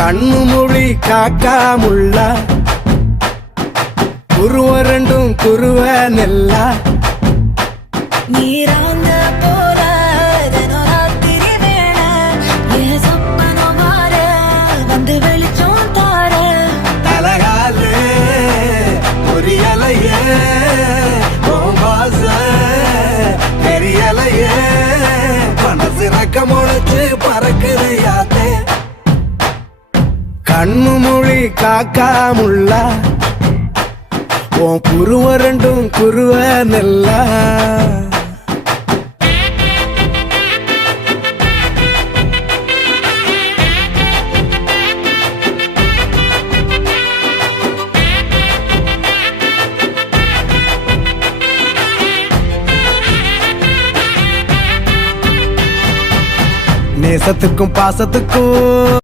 கண்ணு மொழி காக்காமுள்ள குருவ ரெண்டும் குருவ நெல்லா நீராங்க போல தினராத்திரி வேண என் சொப்பனம் மாற வந்து வெளிச்சம் தார தலகாலே பொரியலையே வாச பெரியலையே மனசு ரக்க முளைச்சு பறக்குது யாத்தே கண்ணு மொழி காக்காமுள்ள உன் குருவ ரெண்டும் குருவ நெல்லா நேசத்துக்கும் பாசத்துக்கும்